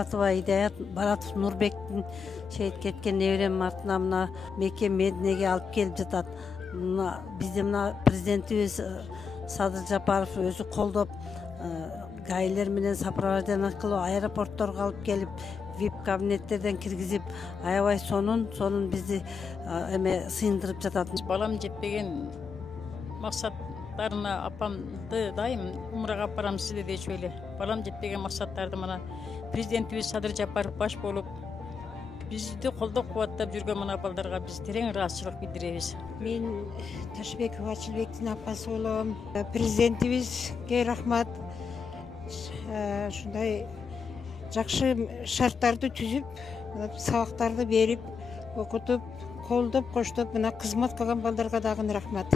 Баратова Идаят, Баратов Нурбектин шейит кеткен неберем артына мына Мекке Мединеге алып келип жатат. Бизде мына президентибиз Садыр Жапаров өзү колдоп, гаилер менен сопровождение кылып, аэропортторго алып келип, VIP кабинеттерден киргизип, аябай сонун бизди эме сыйындырып жатат. Балам жетпеген максаттарына апамды дайым умрага апарамыз сизди дечү эле. Балам жетпеген максаттарды мына президентибиз Садыр Жапаров баш болуп, бизди колдоп кубаттап жүргөн мына балдарга биз терең ыраазычылык билдиребиз. Мен Ташбекова Ачылбектин апасы болом. Президентибизге рахмат. Ушундай жакшы шарттарды түзүп, сабактарды берип, окутуп, колдоп, коштоп, мына кызмат кылган балдарга дагы рахмат.